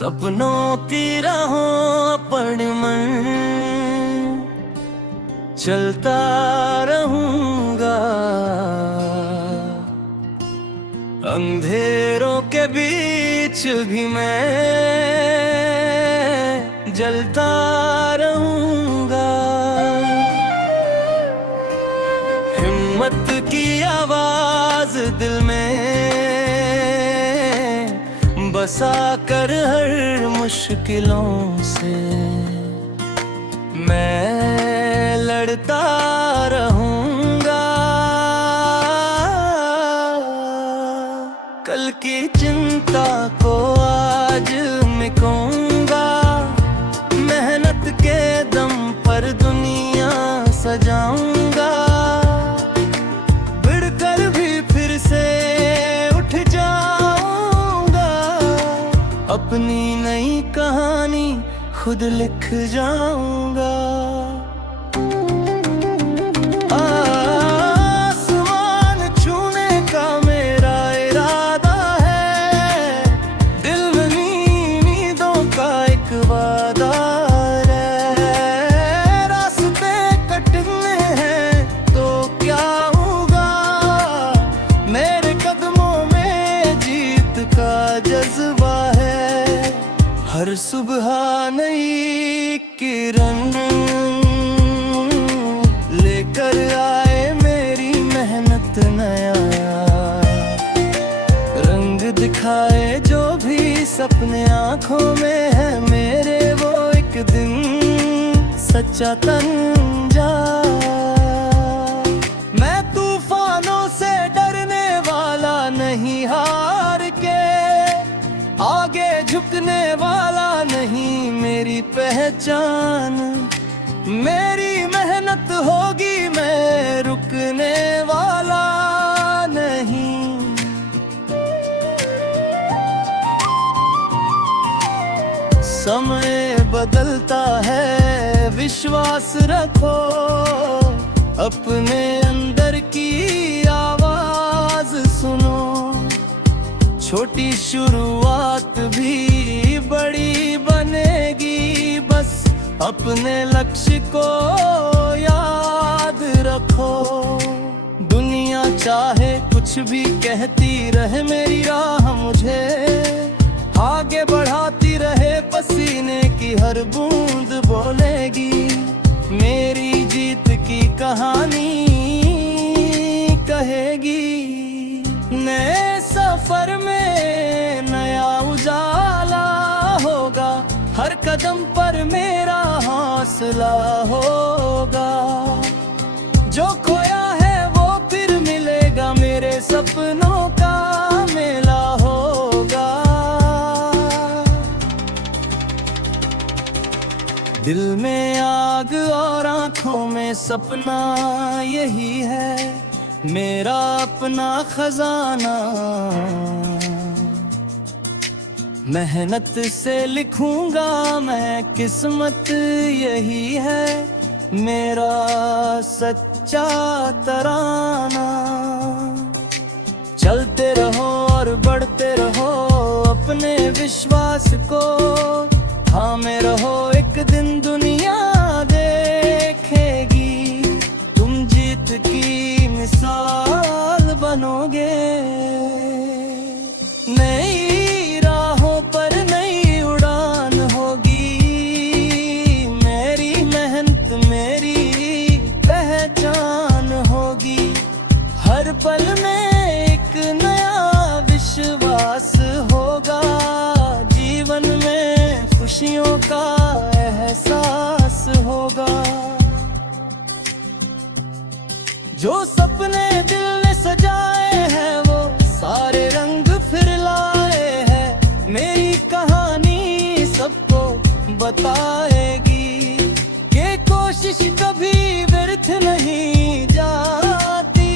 सपनों की राहों पर मैं चलता रहूंगा, अंधेरों के बीच भी मैं जलता रहूंगा। हिम्मत की आवाज दिल में बसा कर हर मुश्किलों से मैं लड़ता रहूंगा। कल की चिंता को आज मिटाऊंगा, मेहनत के दम पर दुनिया सजाऊंगा। बिड़कर भी फिर से उठ जाऊंगा, अपनी नई कहानी खुद लिख जाऊंगा। आसमान छूने का मेरा इरादा है, दिल में नींदों का एक वादा है। रास्ते कटने हैं तो क्या होगा, मेरे कदमों में जीत का जज्बा है। हर सुबह नई किरण लेकर आए मेरी मेहनत नया रंग दिखाए। जो भी सपने आंखों में है मेरे, वो एक दिन सच्चा तन जाए। मैं तूफानों से डरने वाला नहीं, हार के आगे झुकने वाला नहीं। मेरी पहचान मेरी मेहनत होगी, मैं रुकने वाला नहीं। समय बदलता है, विश्वास रखो, अपने अंदर की आवाज सुनो। छोटी शुरुआत भी बड़ी बनेगी, बस अपने लक्ष्य को याद रखो। दुनिया चाहे कुछ भी कहती रहे, मेरी राह मुझे आगे बढ़ाती रहे। पसीने की हर बूंद बोलेगी मेरी जीत की कहानी कहेगी। नए सफर में नया उजाला होगा, हर कदम पर मेरा हौसला होगा। जो खोया है वो फिर मिलेगा, मेरे सपनों का मेला होगा। दिल में आग और आंखों में सपना, यही है मेरा अपना खजाना। मेहनत से लिखूंगा मैं किस्मत, यही है मेरा सच्चा तराना। चलते रहो और बढ़ते रहो, अपने विश्वास को थामे रहो। एक दिन दुनिया देखेगी, तुम जीत की मिसाल बनोगे। नई राहों पर नई उड़ान होगी, मेरी मेहनत मेरी पहचान होगी। हर पल में एक नया विश्वास होगा, जीवन में खुशियों का एहसास होगा। जो सपने दिल ने सजाए हैं वो सारे रंग फिर लाए हैं। मेरी कहानी सबको बताएगी कि कोशिश कभी व्यर्थ नहीं जाती।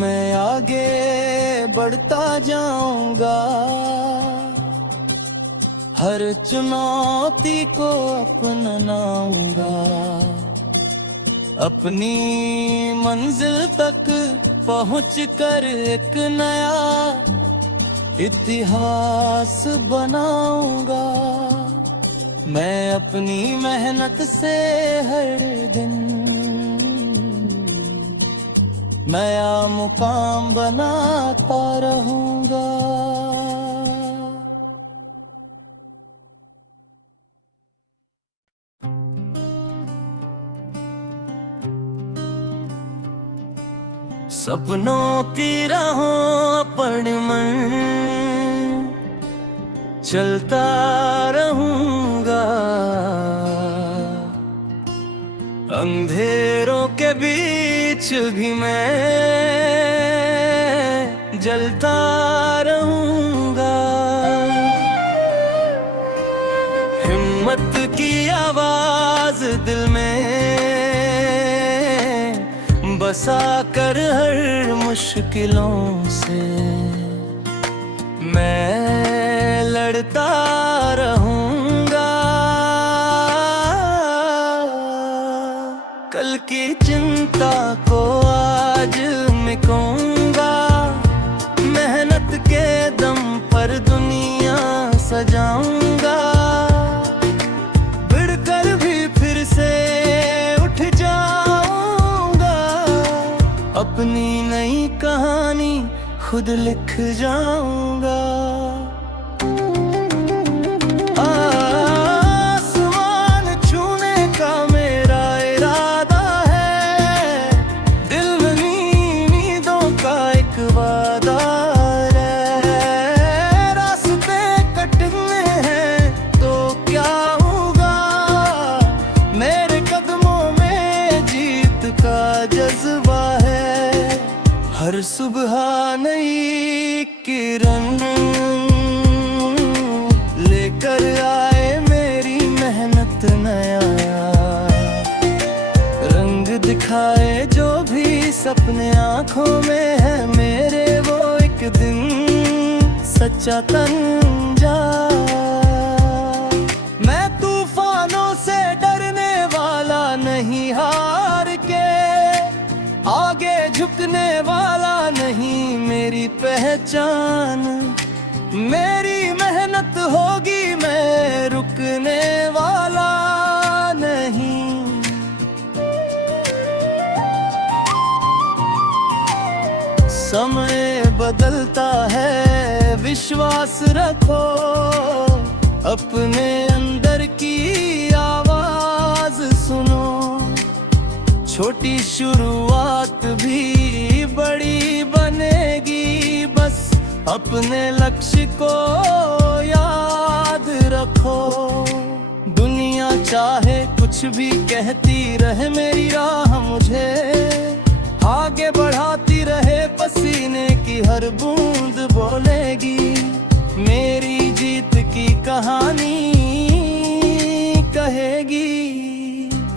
मैं आगे बढ़ता जाऊंगा, हर चुनौती को अपनाऊंगा। अपनी मंजिल तक पहुँच कर एक नया इतिहास बनाऊंगा। मैं अपनी मेहनत से हर दिन नया मुकाम बनाता रहूंगा। सपनों की राहों पर मैं चलता रहूंगा, अंधेरों के बीच भी मैं जलता रहूंगा। हिम्मत की आवाज दिल में बसा कर हर मुश्किलों से मैं लड़ता रहूंगा। कल की चिंता को आज मिटाऊंगा, मेहनत के दम पर दुनिया सजाऊंगा। बिड़कर भी फिर से उठ जाऊंगा, अपनी नई कहानी खुद लिख जाऊंगा। आसमान छूने का मेरा इरादा है, दिल में नींदों का एक वादा है। रास्ते कटने हैं तो क्या होगा, मेरे कदमों में जीत का जज्बा है। हर सुबह नई किरण लेकर आए मेरी मेहनत नया रंग दिखाए। जो भी सपने आंखों में है मेरे, वो एक दिन सच्चा बन जाए। मैं तूफानों से डरने वाला नहीं, हार के आगे झुकने वाला नहीं मेरी पहचान। मेरी मेहनत होगी, मैं रुकने वाला नहीं। समय बदलता है, विश्वास रखो, अपने अंदर की आवाज सुनो। छोटी शुरुआत भी बड़ी बनेगी, बस अपने लक्ष्य को याद रखो। दुनिया चाहे कुछ भी कहती रहे, मेरी राह मुझे आगे बढ़ाती रहे। पसीने की हर बूंद बोलेगी मेरी जीत की कहानी कहेगी।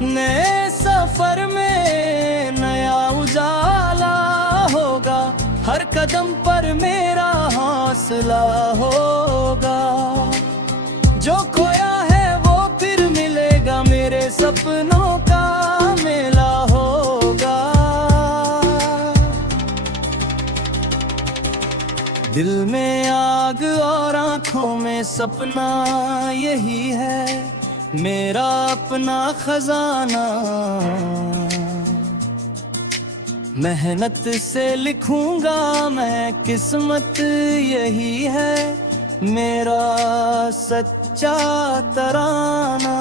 नए सफर में नया उजाला होगा, हर कदम पर मेरा हौसला होगा। जो खोया है वो फिर मिलेगा, मेरे सपनों का मेला होगा। दिल में आग और आंखों में सपना, यही है मेरा अपना खजाना। मेहनत से लिखूंगा मैं किस्मत, यही है मेरा सच्चा तराना।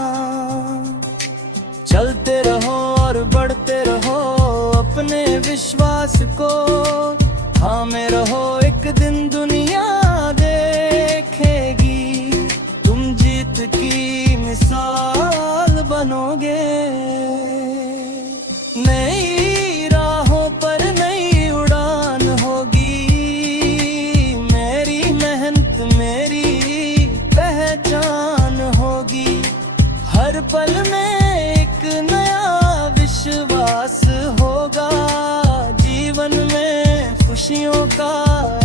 चलते रहो और बढ़ते रहो, अपने विश्वास को थामे रहो। एक दिन दुनिया देखेगी, तुम जीत की मिसाल बनोगे। नई राहों पर नई उड़ान होगी, मेरी मेहनत मेरी पहचान होगी। हर पल में एक नया विश्वास होगा, जीवन में खुशियों का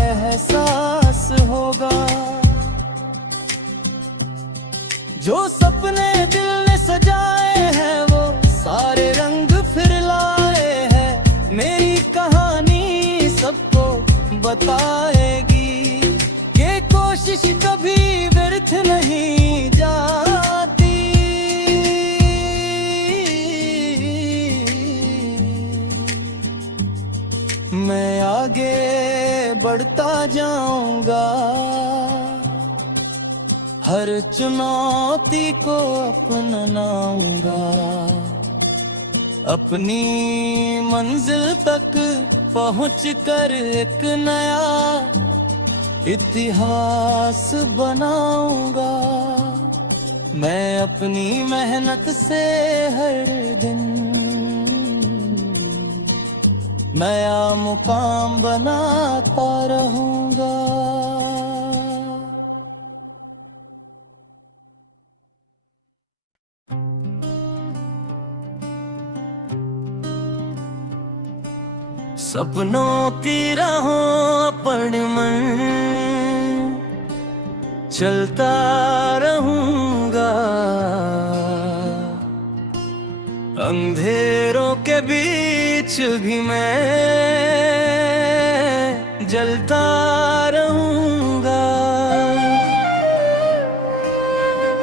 एहसास होगा। जो सपने दिल ने सजाए हैं वो सारे रंग फिर पाएगी। ये कोशिश कभी व्यर्थ नहीं जाती। मैं आगे बढ़ता जाऊंगा, हर चुनौती को अपनाऊंगा। अपनी मंजिल तक पहुंच कर एक नया इतिहास बनाऊंगा। मैं अपनी मेहनत से हर दिन नया मुकाम बनाता रहूंगा। सपनों की राहों पर मैं चलता रहूंगा। अंधेरों के बीच भी मैं जलता रहूंगा।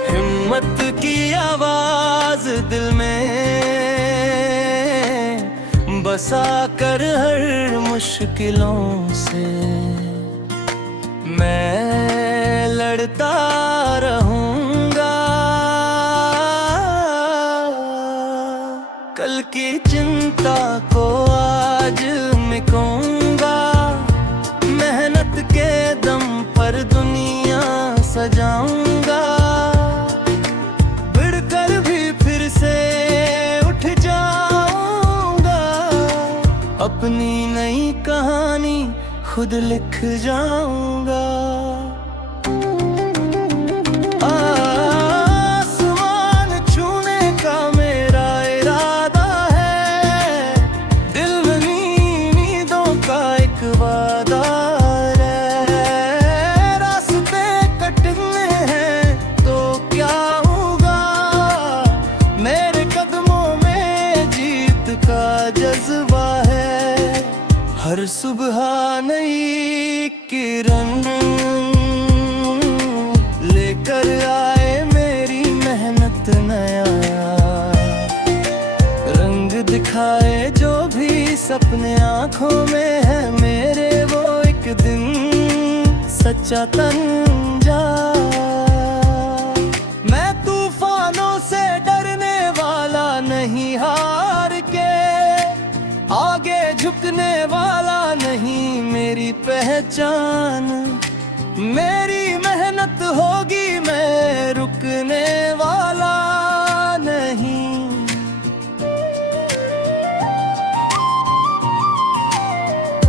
हिम्मत की आवाज दिल में बसा कर हर मुश्किलों से मैं लड़ता रहूंगा। कल की चिंता को आज मिटाऊंगा। मेहनत के दम पर दुनिया सजाऊंगा। बिड़कर भी फिर से उठ जाऊंगा। अपनी नई कहानी खुद लिख जाऊंगा। आसमान छूने का मेरा इरादा है। दिल में नींदों का एक वादा है। रास्ते कटने हैं तो क्या होगा। मेरे कदमों में जीत का जज्बा है। हर सुबह नई किरण लेकर आए मेरी मेहनत नया रंग दिखाए। जो भी सपने आंखों में है मेरे, वो एक दिन सच्चा तन जाए। मैं तूफानों से डरने वाला नहीं, हार के आगे झुकने वाला नहीं। मेरी पहचान मेरी मेहनत होगी, मैं रुकने वाला नहीं।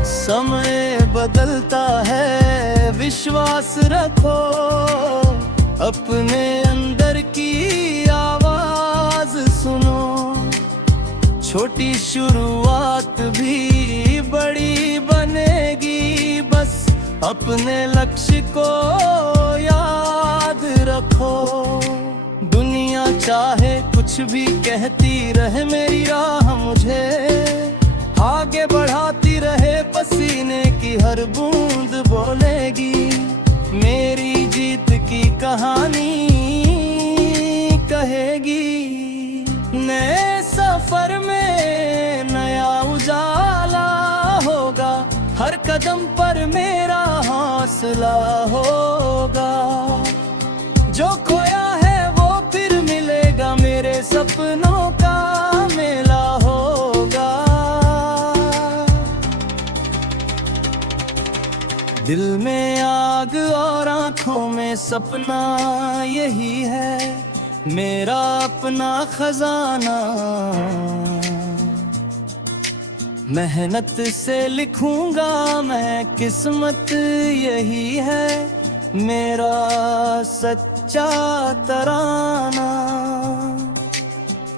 समय बदलता है, विश्वास रखो। अपने अंदर की आवाज सुनो। छोटी शुरुआत भी बड़ी बनेगी। बस अपने लक्ष्य को याद रखो। दुनिया चाहे कुछ भी कहती रहे, मेरी राह मुझे आगे बढ़ाती रहे। पसीने की हर बूंद बोलेगी मेरी जीत की कहानी कहेगी। नए सफर में नया उजाला होगा। हर कदम पर मेरा हौसला होगा। जो खोया है वो फिर मिलेगा। मेरे सपनों का मेला होगा। दिल में आग और आंखों में सपना, यही है मेरा अपना खजाना। मेहनत से लिखूंगा मैं किस्मत, यही है मेरा सच्चा तराना।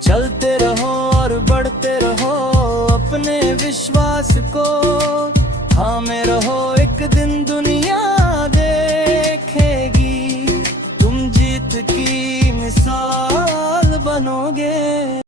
चलते रहो और बढ़ते रहो, अपने विश्वास को थामे रहो। एक दिन दुनिया